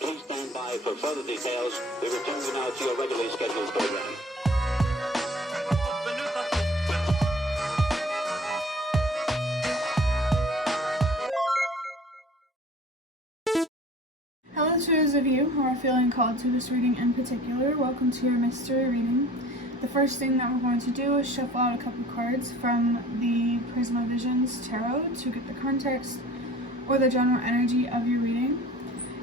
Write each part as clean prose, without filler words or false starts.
Please stand by for further details. We return you now to your regularly scheduled program. Hello to those of you who are feeling called to this reading in particular. Welcome to your mystery reading. The first thing that we're going to do is shuffle out a couple cards from the Prisma Visions Tarot to get the context or the general energy of your reading.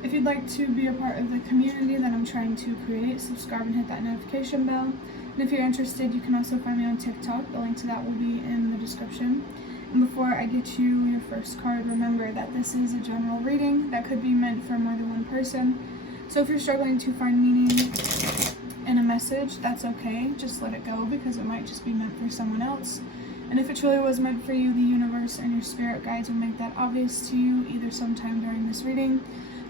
If you'd like to be a part of the community that I'm trying to create, subscribe and hit that notification bell. And if you're interested, you can also find me on TikTok. The link to that will be in the description. And before I get you your first card, remember that this is a general reading that could be meant for more than one person. So if you're struggling to find meaning in a message, that's okay. Just let it go because it might just be meant for someone else. And if it truly was meant for you, the universe and your spirit guides will make that obvious to you either sometime during this reading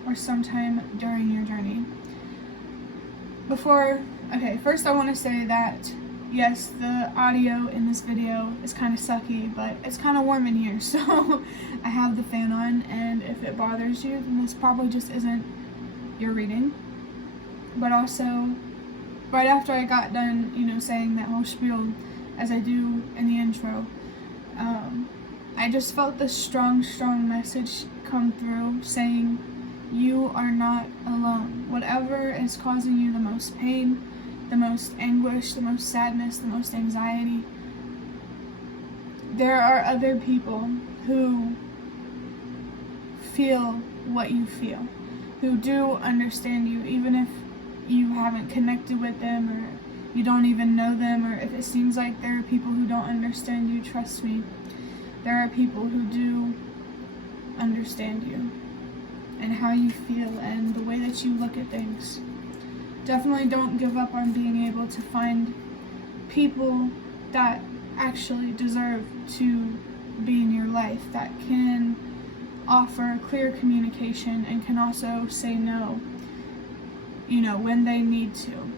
or sometime during your journey. First I want to say that yes, the audio in this video is kind of sucky, but it's kind of warm in here, so I have the fan on, and if it bothers you, then this probably just isn't your reading. But also, right after I got done, saying that whole spiel, as I do in the intro, I just felt this strong message come through saying, you are not alone. Whatever is causing you the most pain, the most anguish, the most sadness, the most anxiety, there are other people who feel what you feel, who do understand you, even if you haven't connected with them or you don't even know them, or if it seems like there are people who don't understand you. Trust me, there are people who do understand you and how you feel and the way that you look at things. Definitely don't give up on being able to find people that actually deserve to be in your life, that can offer clear communication and can also say no, when they need to.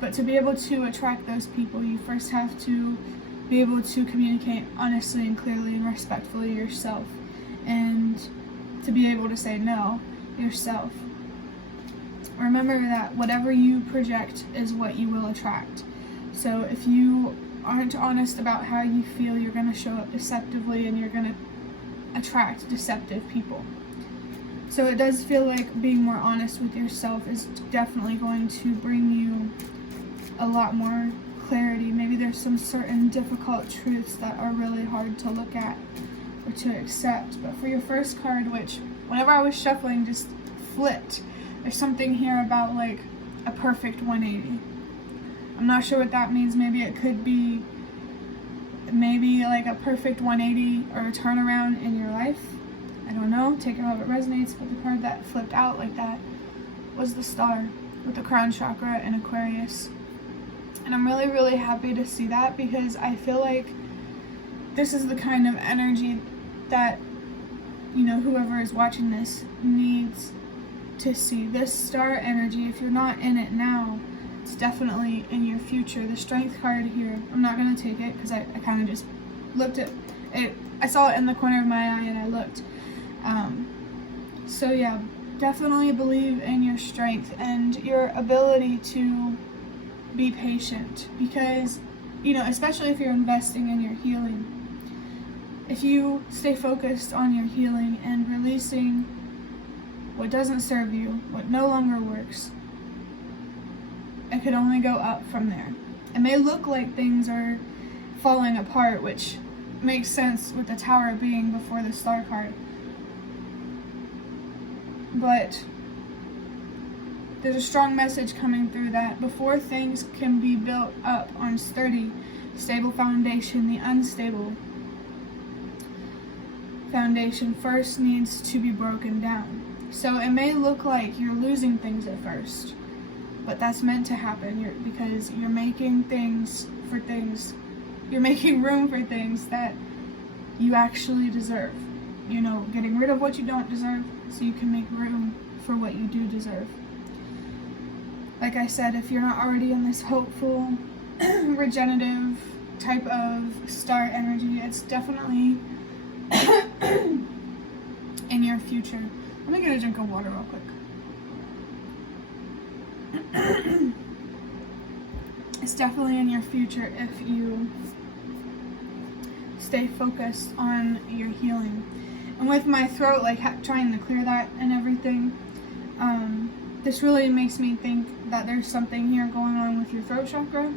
But to be able to attract those people, you first have to be able to communicate honestly and clearly and respectfully yourself, and to be able to say no yourself. Remember that whatever you project is what you will attract. So if you aren't honest about how you feel, you're going to show up deceptively and you're going to attract deceptive people. So it does feel like being more honest with yourself is definitely going to bring you a lot more clarity. Maybe there's some certain difficult truths that are really hard to look at or to accept. But for your first card, which whenever I was shuffling just flipped, there's something here about like a perfect 180. I'm not sure what that means. Maybe it could be like a perfect 180 or a turnaround in your life. I don't know. Take it how it resonates. But the card that flipped out like that was the Star with the crown chakra in Aquarius. And I'm really, really happy to see that, because I feel like this is the kind of energy that, whoever is watching this needs to see. This star energy, if you're not in it now, it's definitely in your future. The Strength card here, I'm not going to take it because I kind of just looked at it. I saw it in the corner of my eye and I looked. So yeah, definitely believe in your strength and your ability to be patient, because, especially if you're investing in your healing, if you stay focused on your healing and releasing what doesn't serve you, what no longer works, it could only go up from there. It may look like things are falling apart, which makes sense with the Tower being before the Star card. But there's a strong message coming through that before things can be built up on sturdy, stable foundation, the unstable foundation first needs to be broken down. So it may look like you're losing things at first, but that's meant to happen because you're making you're making room for things that you actually deserve. Getting rid of what you don't deserve so you can make room for what you do deserve. Like I said, if you're not already in this hopeful, regenerative type of star energy, it's definitely in your future. Let me get a drink of water real quick. It's definitely in your future if you stay focused on your healing. And with my throat, like trying to clear that and everything, this really makes me think that there's something here going on with your throat chakra.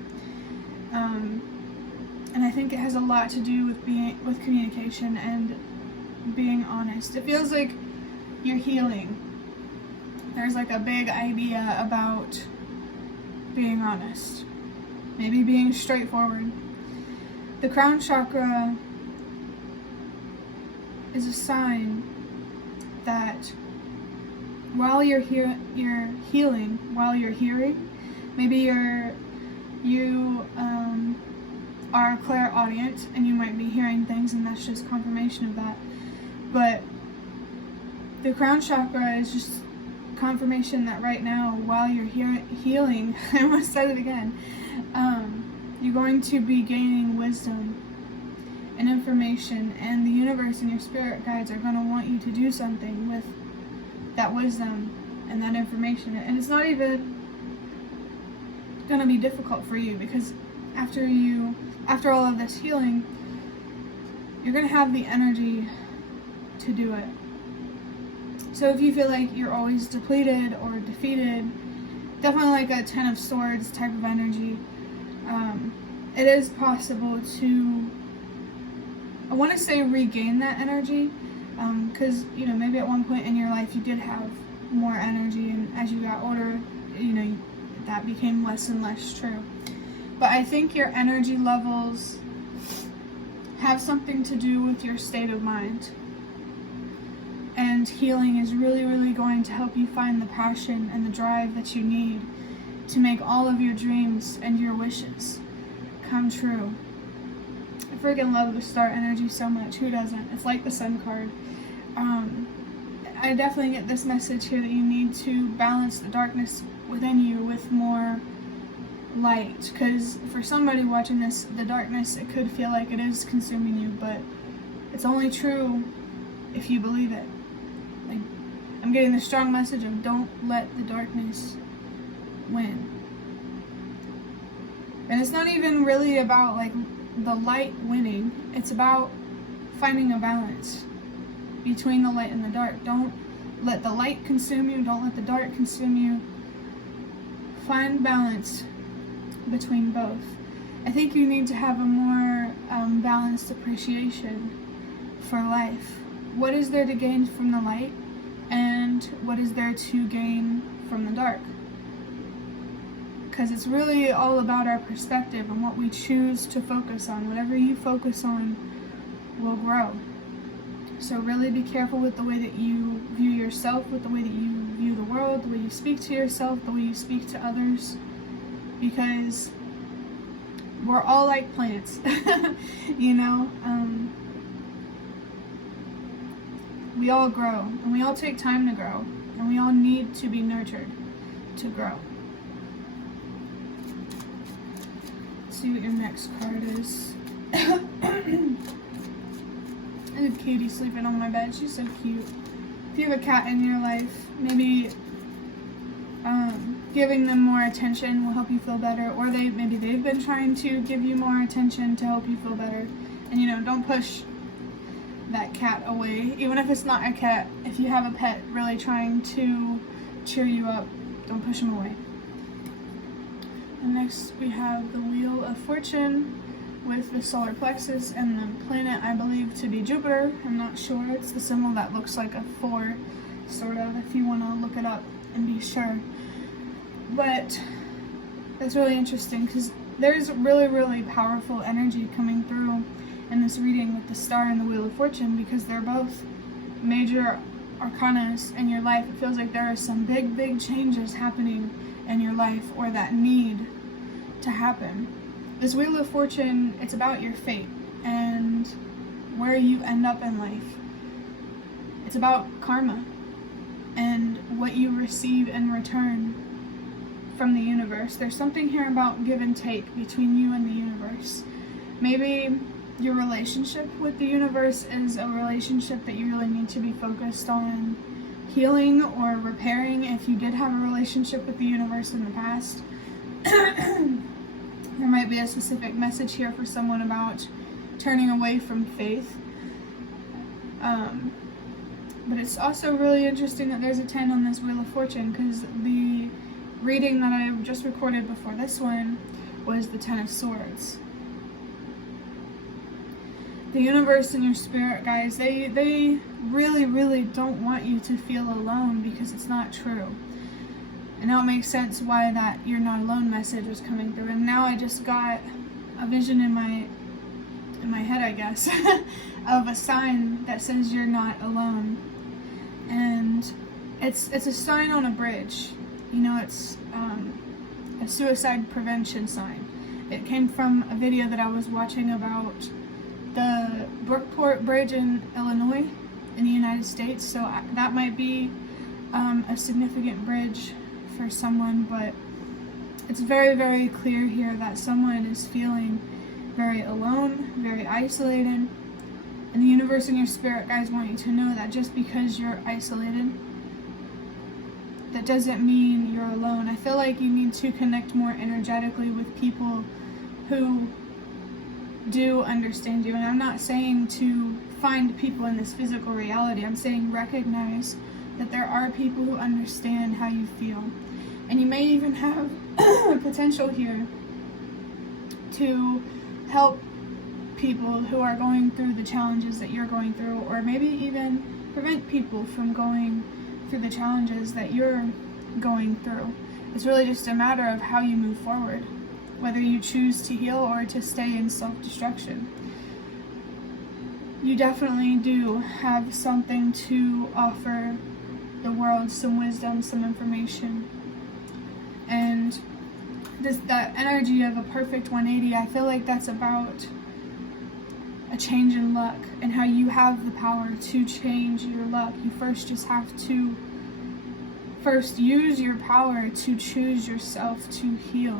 And I think it has a lot to do with communication and being honest. It feels like you're healing. There's like a big idea about being honest, maybe being straightforward. The crown chakra is a sign that while you're healing, while you're hearing, maybe you are clairaudient and you might be hearing things, and that's just confirmation of that. But the crown chakra is just confirmation that right now, while you're healing, I almost said it again, you're going to be gaining wisdom and information, and the universe and your spirit guides are going to want you to do something with that wisdom and that information. And it's not even going to be difficult for you, because after all of this healing, you're going to have the energy to do it. So if you feel like you're always depleted or defeated, definitely like a 10 of Swords type of energy, it is possible to, I want to say, regain that energy, because maybe at one point in your life you did have more energy, and as you got older, that became less and less true. But I think your energy levels have something to do with your state of mind. And healing is really, really going to help you find the passion and the drive that you need to make all of your dreams and your wishes come true. I freaking love the star energy so much. Who doesn't? It's like the Sun card. I definitely get this message here that you need to balance the darkness within you with more light, because for somebody watching this, the darkness, it could feel like it is consuming you, but it's only true if you believe it. Like, I'm getting the strong message of don't let the darkness win. And it's not even really about like the light winning, it's about finding a balance between the light and the dark. Don't let the light consume you, don't let the dark consume you. Find balance between both. I think you need to have a more balanced appreciation for life. What is there to gain from the light, and what is there to gain from the dark? Because it's really all about our perspective and what we choose to focus on. Whatever you focus on will grow. So really be careful with the way that you view yourself, with the way that you view the world, the way you speak to yourself, the way you speak to others, because we're all like plants. We all grow, and we all take time to grow, and we all need to be nurtured to grow. Let's see what your next card is. I have Katie sleeping on my bed. She's so cute. If you have a cat in your life, maybe giving them more attention will help you feel better, or maybe they've been trying to give you more attention to help you feel better. And don't push that cat away, even if it's not a cat. If you have a pet really trying to cheer you up, don't push them away. And next we have the Wheel of Fortune with the solar plexus and the planet, I believe to be Jupiter. I'm not sure. It's the symbol that looks like a 4, sort of, if you want to look it up and be sure. But that's really interesting, because there's really, really powerful energy coming through in this reading with the Star and the Wheel of Fortune, because they're both major arcanas in your life. It feels like there are some big, big changes happening in your life, or that need to happen. This Wheel of Fortune, it's about your fate and where you end up in life. It's about karma and what you receive in return from the universe. There's something here about give and take between you and the universe. Maybe your relationship with the universe is a relationship that you really need to be focused on healing or repairing if you did have a relationship with the universe in the past. There might be a specific message here for someone about turning away from faith. But it's also really interesting that there's a 10 on this Wheel of Fortune, because the reading that I just recorded before this one was the 10 of Swords. The universe and your spirit, guys, they really, really don't want you to feel alone, because it's not true. And now it makes sense why that "you're not alone" message was coming through. And now I just got a vision in my head, I guess, of a sign that says you're not alone. And it's a sign on a bridge. You know, it's a suicide prevention sign. It came from a video that I was watching about the Brookport Bridge in Illinois in the United States. So that might be a significant bridge for someone, but it's very, very clear here that someone is feeling very alone, very isolated. And the universe and your spirit, guys, want you to know that just because you're isolated, that doesn't mean you're alone. I feel like you need to connect more energetically with people who do understand you. And I'm not saying to find people in this physical reality. I'm saying recognize that there are people who understand how you feel. And you may even have potential here to help people who are going through the challenges that you're going through, or maybe even prevent people from going through the challenges that you're going through. It's really just a matter of how you move forward, whether you choose to heal or to stay in self-destruction. You definitely do have something to offer the world, some wisdom, some information. And just that energy of a perfect 180, I feel like that's about a change in luck and how you have the power to change your luck. You first just have to use your power to choose yourself to heal.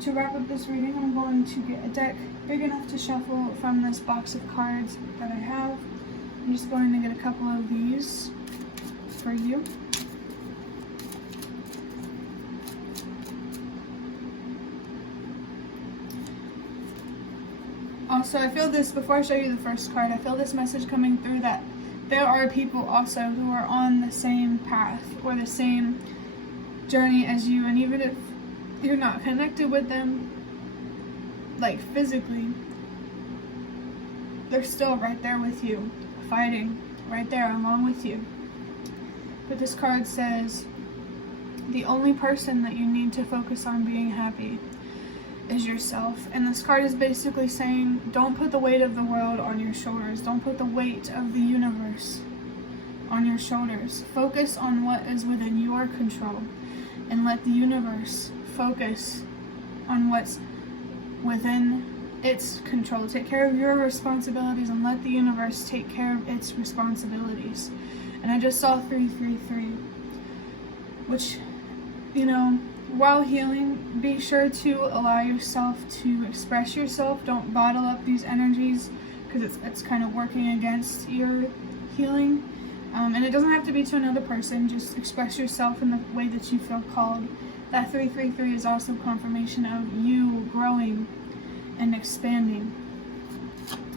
To wrap up this reading, I'm going to get a deck big enough to shuffle from this box of cards that I have. I'm just going to get a couple of these for you. Also, I feel this, before I show you the first card, I feel this message coming through that there are people also who are on the same path or the same journey as you, and even if you're not connected with them, like physically, they're still right there with you, fighting right there along with you. But this card says, the only person that you need to focus on being happy is yourself. And this card is basically saying, don't put the weight of the world on your shoulders. Don't put the weight of the universe on your shoulders. Focus on what is within your control, and let the universe focus on what's within its control. Take care of your responsibilities and let the universe take care of its responsibilities. And I just saw 333, which, you know, while healing, be sure to allow yourself to express yourself. Don't bottle up these energies, because it's kind of working against your healing. And it doesn't have to be to another person. Just express yourself in the way that you feel called. That 333 is also confirmation of you growing and expanding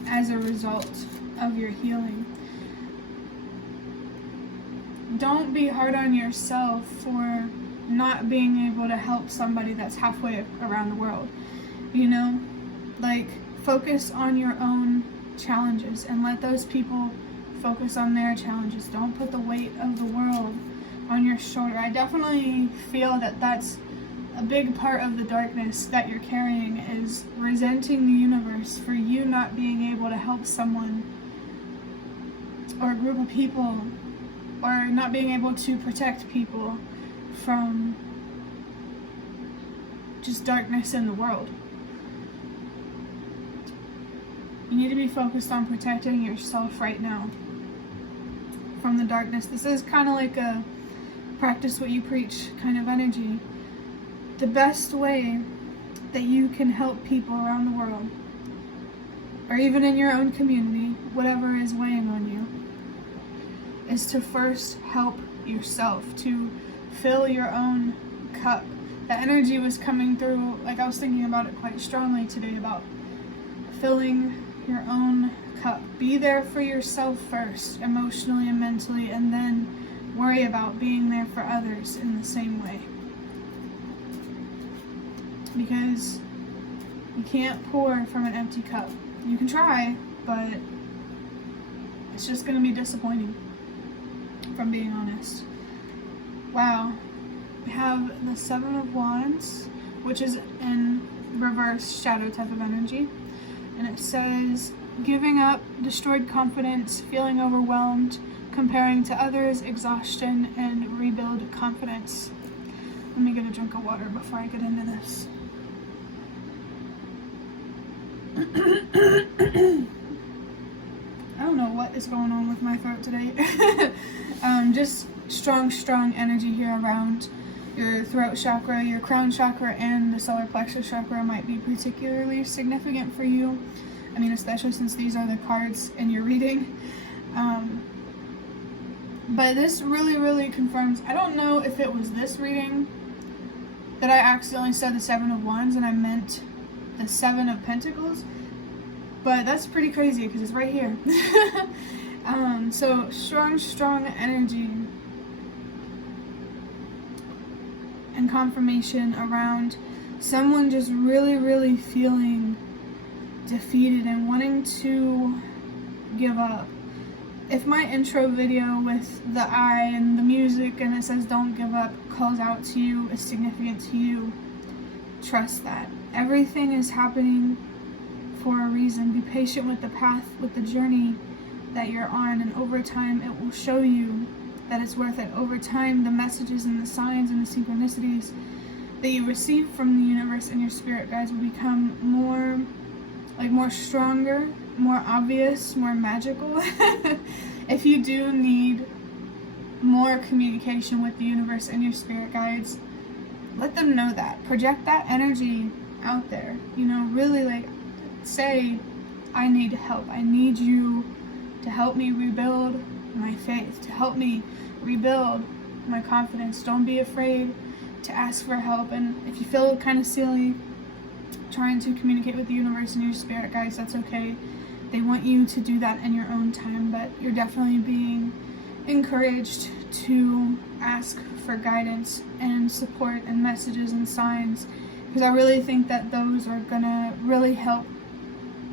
as a result of your healing. Don't be hard on yourself for not being able to help somebody that's halfway around the world. You know, like, focus on your own challenges and let those people focus on their challenges. Don't put the weight of the world on your shoulder. I definitely feel that that's a big part of the darkness that you're carrying, is resenting the universe for you not being able to help someone or a group of people, or not being able to protect people from just darkness in the world. You need to be focused on protecting yourself right now from the darkness. This is kind of like a practice what you preach kind of energy. The best way that you can help people around the world, or even in your own community, whatever is weighing on you, is to first help yourself, to fill your own cup. The energy was coming through, like I was thinking about it quite strongly today, about filling your own cup. Be there for yourself first, emotionally and mentally, and then worry about being there for others in the same way. Because you can't pour from an empty cup. You can try, but it's just going to be disappointing, if I'm being honest. Wow. We have the Seven of Wands, which is in reverse shadow type of energy. And it says, giving up, destroyed confidence, feeling overwhelmed, comparing to others, exhaustion, and rebuild confidence. Let me get a drink of water before I get into this. I don't know what is going on with my throat today. Just strong energy here around your throat chakra, your crown chakra, and the solar plexus chakra might be particularly significant for you. I mean, especially since these are the cards in your reading. But this really confirms, I don't know if it was this reading that I accidentally said the Seven of Wands and I meant the Seven of Pentacles, but that's pretty crazy because it's right here. So strong energy and confirmation around someone just really feeling defeated and wanting to give up. If my intro video with the eye and the music and it says don't give up calls out to you, is significant to you, trust that. Everything is happening for a reason. Be patient with the path, with the journey that you're on, and over time it will show you that it's worth it. Over time, the messages and the signs and the synchronicities that you receive from the universe and your spirit guides will become more stronger, more obvious, more magical. If you do need more communication with the universe and your spirit guides, let them know that. Project that energy out there. You know, really say, I need help. I need you to help me rebuild my faith, to help me rebuild my confidence. Don't be afraid to ask for help. And if you feel kind of silly trying to communicate with the universe and your spirit guides, that's okay. They want you to do that in your own time, but you're definitely being encouraged to ask for guidance and support and messages and signs, because I really think that those are gonna really help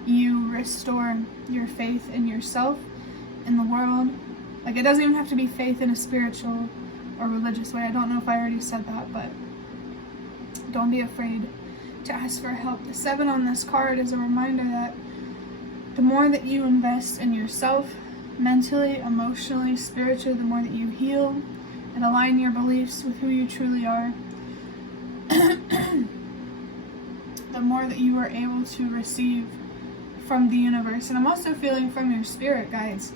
you restore your faith in yourself, in the world. Like, it doesn't even have to be faith in a spiritual or religious way. I don't know if I already said that, but don't be afraid to ask for help. The 7 on this card is a reminder that the more that you invest in yourself, mentally, emotionally, spiritually, the more that you heal and align your beliefs with who you truly are, the more that you are able to receive from the universe. And I'm also feeling from your spirit guides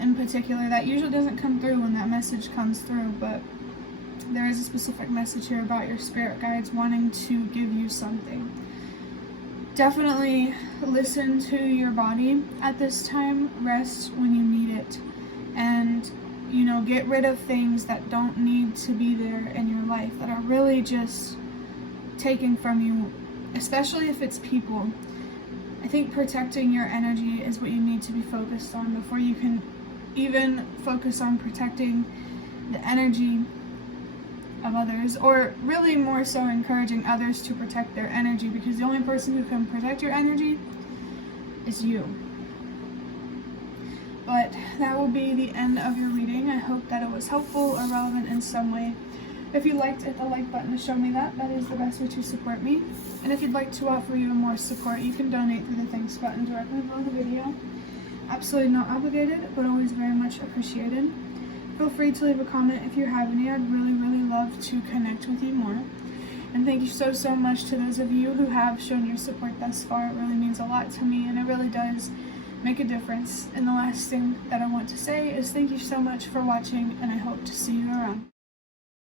in particular. That usually doesn't come through when that message comes through, but there is a specific message here about your spirit guides wanting to give you something. Definitely listen to your body at this time. Rest when you need it. And, you know, get rid of things that don't need to be there in your life, that are really just taken from you, especially if it's people. I think protecting your energy is what you need to be focused on before you can even focus on protecting the energy of others, or really more so encouraging others to protect their energy, because the only person who can protect your energy is you. But that will be the end of your reading. I hope that it was helpful or relevant in some way. If you liked, hit the like button to show me that. That is the best way to support me. And if you'd like to offer even more support, you can donate through the thanks button directly below the video. Absolutely not obligated, but always very much appreciated. Feel free to leave a comment if you have any. I'd really love to connect with you more. And thank you so much to those of you who have shown your support thus far. It really means a lot to me, and it really does make a difference. And the last thing that I want to say is thank you so much for watching, and I hope to see you around.